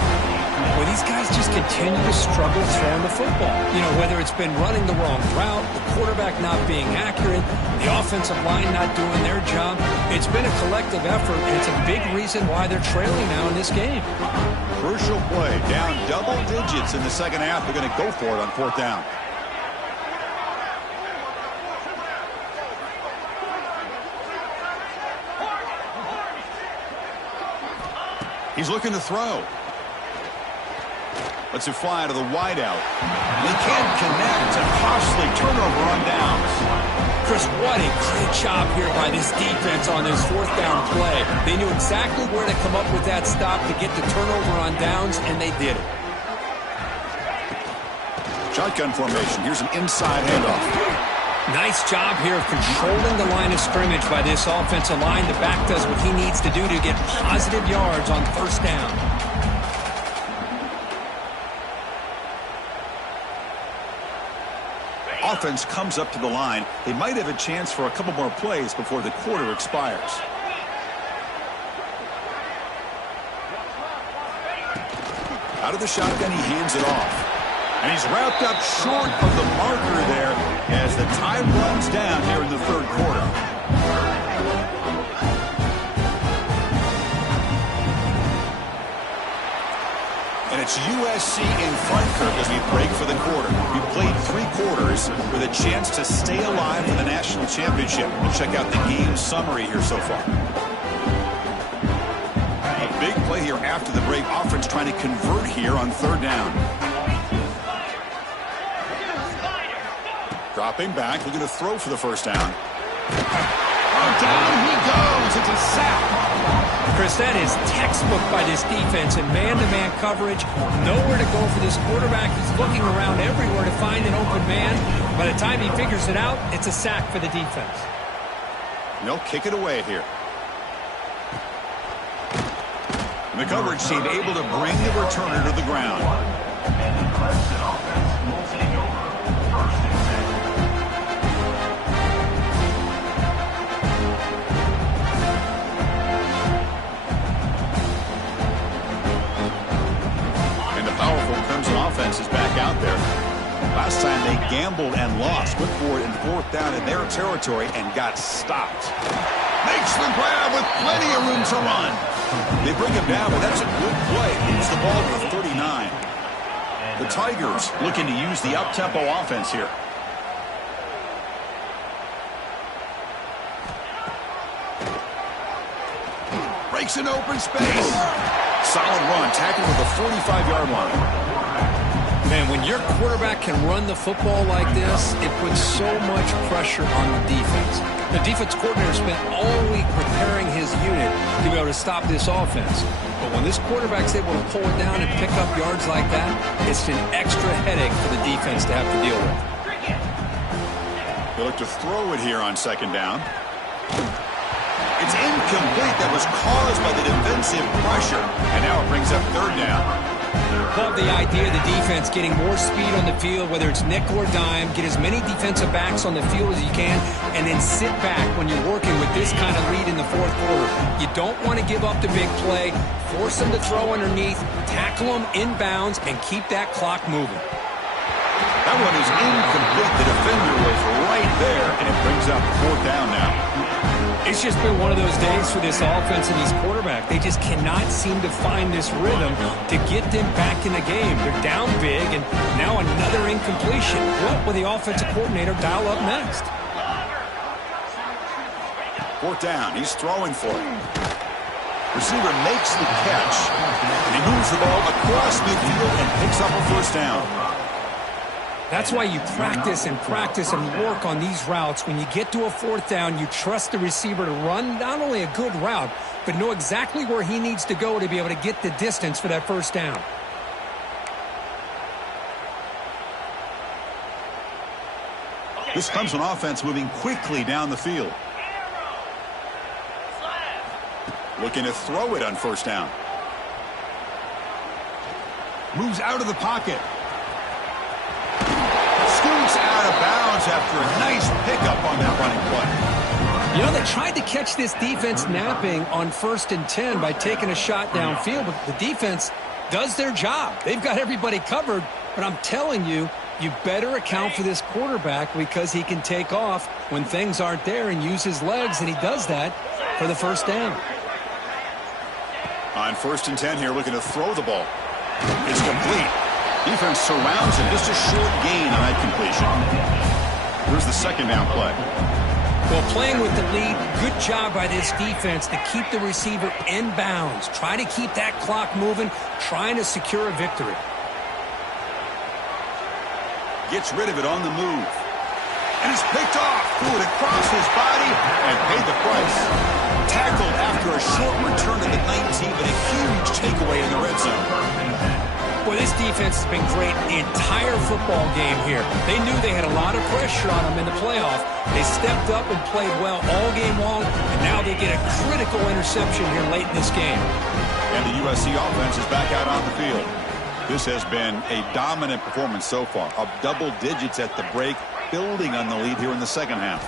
Well, these guys just continue to struggle throwing the football. You know, whether it's been running the wrong route, the quarterback not being accurate, the offensive line not doing their job. It's been a collective effort, and it's a big reason why they're trailing now in this game. Crucial play, down double digits in the second half. They're going to go for it on fourth down. He's looking to throw. Lets it fly to the wideout. They can't connect. A costly turnover on downs. Chris, what a great job here by this defense on this fourth down play. They knew exactly where to come up with that stop to get the turnover on downs, and they did it. Shotgun formation. Here's an inside handoff. Nice job here of controlling the line of scrimmage by this offensive line. The back does what he needs to do to get positive yards on first down. Offense comes up to the line. They might have a chance for a couple more plays before the quarter expires. Out of the shotgun, he hands it off. And he's wrapped up short of the marker there as the time runs down here in the third quarter. And it's USC in front, Kirk, as we break for the quarter. We played 3 quarters with a chance to stay alive for the national championship. We'll check out the game summary here so far. A big play here after the break. Offense trying to convert here on third down. Dropping back, looking to throw for the first down. Down he goes. It's a sack. Chris, that is textbook by this defense in man-to-man coverage. Nowhere to go for this quarterback. He's looking around everywhere to find an open man. By the time he figures it out, it's a sack for the defense. They'll kick it away here. The coverage team able to bring the returner to the ground. And the Clemson offense will take over 1st and 10. And the powerful Clemson offense is back out there. Last time they gambled and lost. Went for it in 4th down in their territory and got stopped. Makes the grab with plenty of room to run. They bring him down, but that's a good play. Moves the ball to the 39. The Tigers looking to use the up-tempo offense here. Breaks an open space. Solid run, tackled with the 45-yard line. Man, when your quarterback can run the football like this, it puts so much pressure on the defense. The defense coordinator spent all week preparing his unit to be able to stop this offense. But when this quarterback's able to pull it down and pick up yards like that, it's an extra headache for the defense to have to deal with. They look to throw it here on 2nd down. It's incomplete. That was caused by the defensive pressure. And now it brings up 3rd down. Love the idea of the defense getting more speed on the field, whether it's nickel or dime, get as many defensive backs on the field as you can, and then sit back when you're working with this kind of lead in the 4th quarter. You don't want to give up the big play, force them to throw underneath, tackle them inbounds, and keep that clock moving. That one is incomplete. The defender was right there, and it brings up 4th down now. It's just been one of those days for this offense and these quarterbacks. They just cannot seem to find this rhythm to get them back in the game. They're down big, and now another incompletion. What will the offensive coordinator dial up next? 4th down. He's throwing for it. Receiver makes the catch. He moves the ball across midfield and picks up a 1st down. That's why you practice and work on these routes. When you get to a 4th down, you trust the receiver to run not only a good route, but know exactly where he needs to go to be able to get the distance for that 1st down. This Clemson offense moving quickly down the field. Looking to throw it on 1st down. Moves out of the pocket. Scoots out of bounds after a nice pickup on that running play. You know, they tried to catch this defense napping on 1st and 10 by taking a shot downfield, but the defense does their job. They've got everybody covered, but I'm telling you, you better account for this quarterback because he can take off when things aren't there and use his legs, and he does that for the 1st down. On 1st and 10 here, looking to throw the ball. It's complete. Defense surrounds him. Just a short gain on that completion. Here's the 2nd down play. Well, playing with the lead, good job by this defense to keep the receiver in bounds. Try to keep that clock moving, trying to secure a victory. Gets rid of it on the move. And it's picked off. Threw it across his body and paid the price. Tackled after a short return to the 19, but a huge takeaway in the red zone. Boy, this defense has been great the entire football game here. They knew they had a lot of pressure on them in the playoff. They stepped up and played well all game long, and now they get a critical interception here late in this game. And the USC offense is back out on the field. This has been a dominant performance so far. Up double digits at the break, building on the lead here in the 2nd half.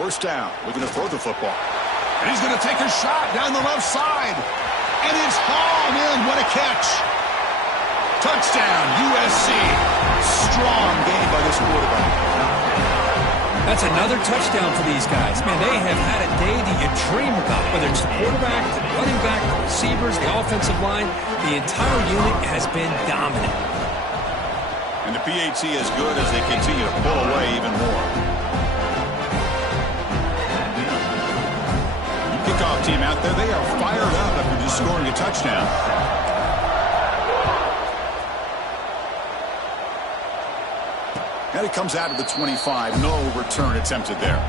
1st down, looking to throw the football. And he's going to take a shot down the left side. And it's hauled in. What a catch. Touchdown, USC. Strong game by this quarterback. That's another touchdown for these guys. Man, they have had a day that you dream about, whether it's the quarterback, the running back, the receivers, the offensive line. The entire unit has been dominant. And the PAT is good as they continue to pull away even more. The kickoff team out there, they are fired up after just scoring a touchdown. And it comes out of the 25. No return attempted there.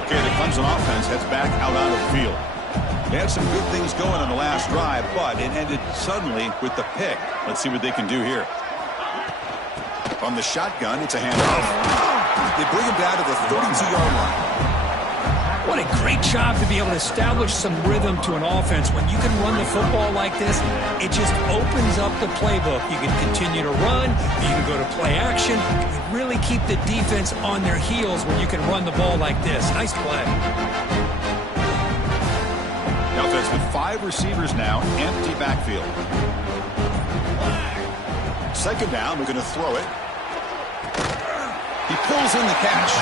Okay, the Clemson offense heads back out on the field. They had some good things going on the last drive, but it ended suddenly with the pick. Let's see what they can do here. From the shotgun, it's a handoff. They bring him down to the 32-yard line. What a great job to be able to establish some rhythm to an offense. When you can run the football like this, it just opens up the playbook. You can continue to run. You can go to play action. You really keep the defense on their heels when you can run the ball like this. Nice play. The offense with 5 receivers now, empty backfield. Second down, we're going to throw it. He pulls in the catch.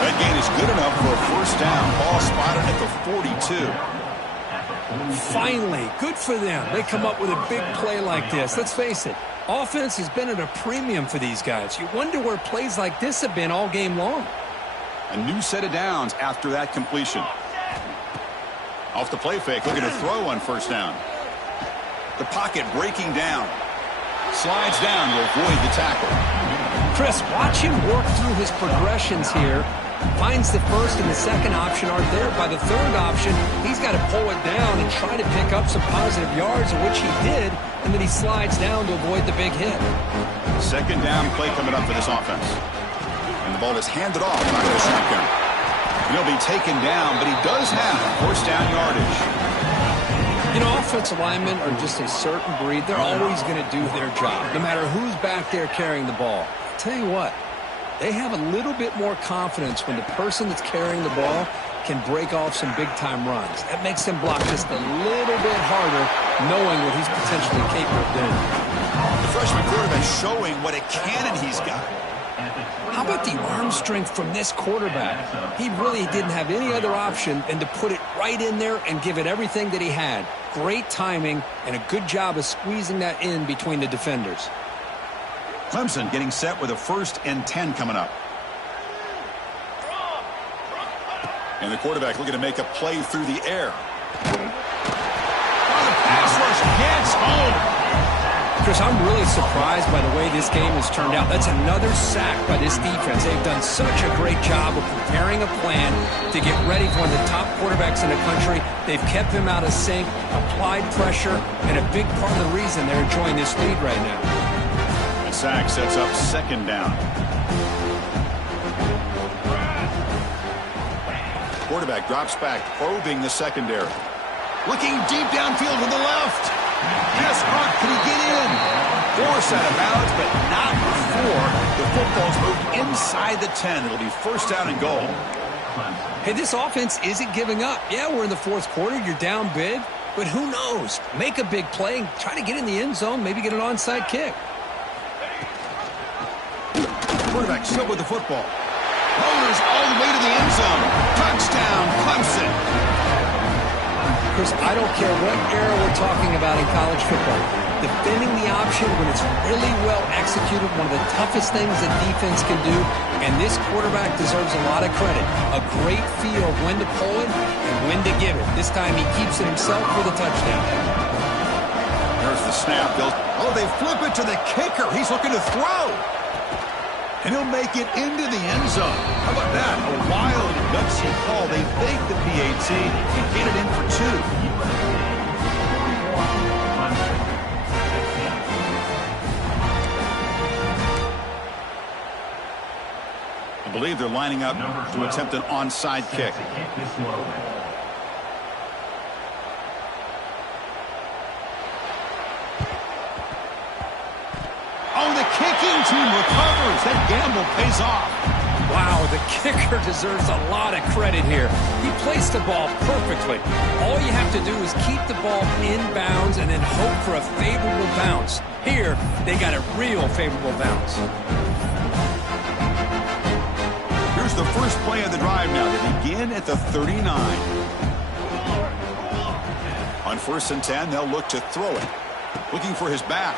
That gain is good enough for a first down. Ball spotted at the 42. Finally, good for them. They come up with a big play like this. Let's face it, offense has been at a premium for these guys. You wonder where plays like this have been all game long. A new set of downs after that completion. Off the play fake, looking to throw on first down. The pocket breaking down. Slides down to avoid the tackle. Chris, watch him work through his progressions here. Finds the first and the second option aren't there. By the third option, he's got to pull it down and try to pick up some positive yards, which he did, and then he slides down to avoid the big hit. Second down play coming up for this offense. And the ball is handed off by the shotgun. He'll be taken down, but he does have first down yardage. You know, offensive linemen are just a certain breed. They're always going to do their job, no matter who's back there carrying the ball. I'll tell you what, they have a little bit more confidence when the person that's carrying the ball can break off some big-time runs. That makes them block just a little bit harder, knowing what he's potentially capable of doing. The freshman quarterback showing what a cannon he's got. How about the arm strength from this quarterback? He really didn't have any other option than to put it right in there and give it everything that he had. Great timing and a good job of squeezing that in between the defenders. Clemson getting set with a 1st and 10 coming up. And the quarterback looking to make a play through the air. Oh, the pass rush gets home. Chris, I'm really surprised by the way this game has turned out. That's another sack by this defense. They've done such a great job of preparing a plan to get ready for one of the top quarterbacks in the country. They've kept him out of sync, applied pressure, and a big part of the reason they're enjoying this lead right now. The sack sets up second down. Quarterback drops back, probing the secondary. Looking deep downfield to the left. Yes, Hunt, can he get in? Force out of bounds, but not before the football's moved inside the 10. It'll be first down and goal. Hey, this offense isn't giving up. Yeah, we're in the fourth quarter. You're down big. But who knows? Make a big play. Try to get in the end zone. Maybe get an onside kick. Quarterback still with the football. Rollers all the way to the end zone. Touchdown, Clemson. Chris, I don't care what era we're talking about in college football. Defending the option when it's really well executed, one of the toughest things that defense can do, and this quarterback deserves a lot of credit. A great feel of when to pull it and when to give it. This time he keeps it himself for the touchdown. There's the snap. Oh, they flip it to the kicker. He's looking to throw. And he'll make it into the end zone. How about that? A wild, gutsy call. They faked the PAT and get it in for 2. I believe they're lining up to attempt an onside kick. Oh, the kicking team recovers. That gamble pays off. Wow, the kicker deserves a lot of credit here. He placed the ball perfectly. All you have to do is keep the ball in bounds and then hope for a favorable bounce. Here, they got a real favorable bounce. Here's the first play of the drive now. They begin at the 39. On 1st and 10, they'll look to throw it. Looking for his back.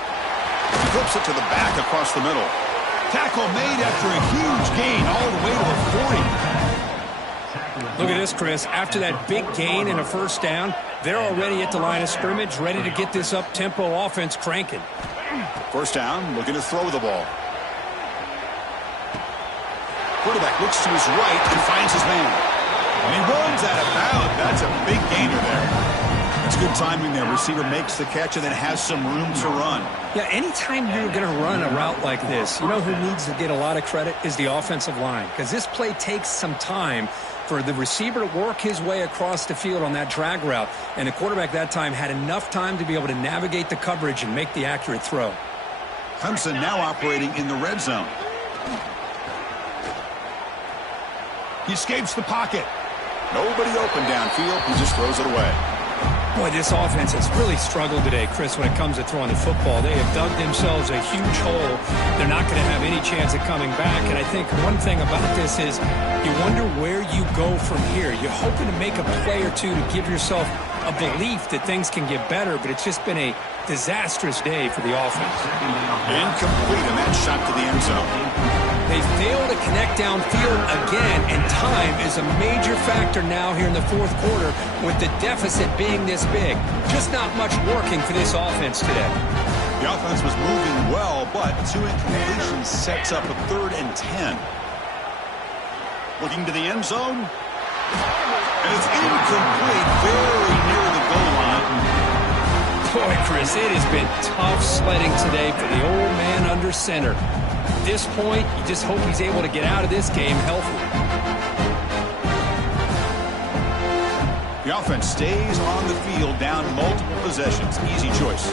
He flips it to the back across the middle. Tackle made after a huge gain all the way to the 40. Look at this, Chris. After that big gain and a first down, they're already at the line of scrimmage, ready to get this up-tempo offense cranking. First down, looking to throw the ball. Quarterback looks to his right and finds his man. And he runs out of bounds. That's a big gainer there. That's good timing there. Receiver makes the catch and then has some room to run. Yeah, anytime you're going to run a route like this, you know who needs to get a lot of credit is the offensive line, because this play takes some time for the receiver to work his way across the field on that drag route, and the quarterback that time had enough time to be able to navigate the coverage and make the accurate throw. Clemson now operating in the red zone. He escapes the pocket. Nobody open downfield. He just throws it away. Boy, this offense has really struggled today, Chris, when it comes to throwing the football. They have dug themselves a huge hole. They're not going to have any chance of coming back. And I think one thing about this is you wonder where you go from here. You're hoping to make a play or two to give yourself a belief that things can get better, but it's just been a disastrous day for the offense. Incomplete, and that shot to the end zone. They fail to connect downfield again, and time is a major factor now here in the fourth quarter with the deficit being this big. Just not much working for this offense today. The offense was moving well, but 2 incompletions sets up a 3rd and 10. Looking to the end zone. And it's incomplete, very near the goal line. Boy, Chris, it has been tough sledding today for the old man under center. At this point, you just hope he's able to get out of this game healthy. The offense stays on the field, down multiple possessions. Easy choice.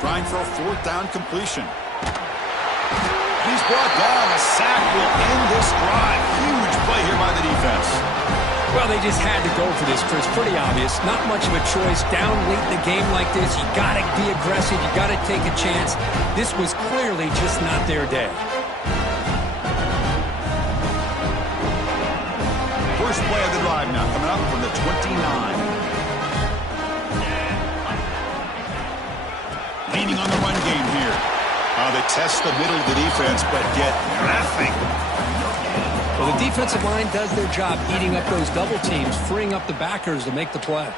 Trying for a 4th down completion. He's brought down. A sack will end this drive. Huge play here by the defense. Well, they just had to go for this, Chris. Pretty obvious. Not much of a choice. Down late in the game like this, you got to be aggressive. You got to take a chance. This was clearly just not their day. First play of the drive now coming up from the 29. Leaning on the run game here. They test the middle of the defense, but get nothing. Well, the defensive line does their job eating up those double teams, freeing up the backers to make the play.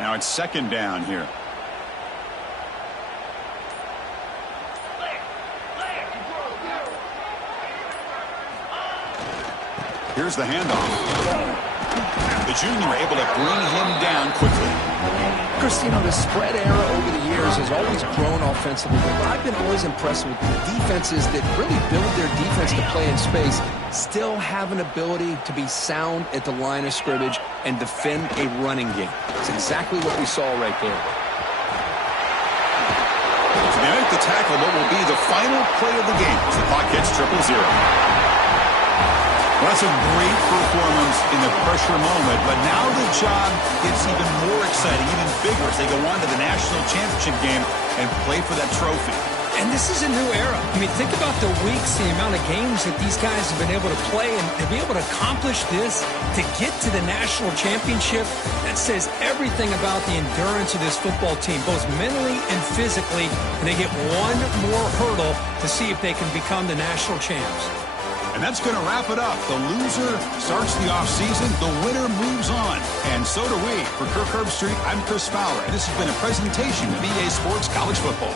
Now it's 2nd down here. Here's the handoff. The junior able to bring him down quickly. Chris, you know, the spread era over the years has always grown offensively, but I've been always impressed with the defenses that really build their defense to play in space, still have an ability to be sound at the line of scrimmage and defend a running game. It's exactly what we saw right there. So they make the tackle, what will be the final play of the game as the clock hits 0-0. Well, that's a great performance in the pressure moment, but now the job gets even more exciting, even bigger as they go on to the national championship game and play for that trophy. And this is a new era. I mean, think about the weeks, the amount of games that these guys have been able to play, and to be able to accomplish this, to get to the national championship, that says everything about the endurance of this football team, both mentally and physically, and they get one more hurdle to see if they can become the national champs. And that's going to wrap it up. The loser starts the offseason. The winner moves on. And so do we. For Kirk Herbstreit, I'm Chris Fowler. And this has been a presentation of EA Sports College Football.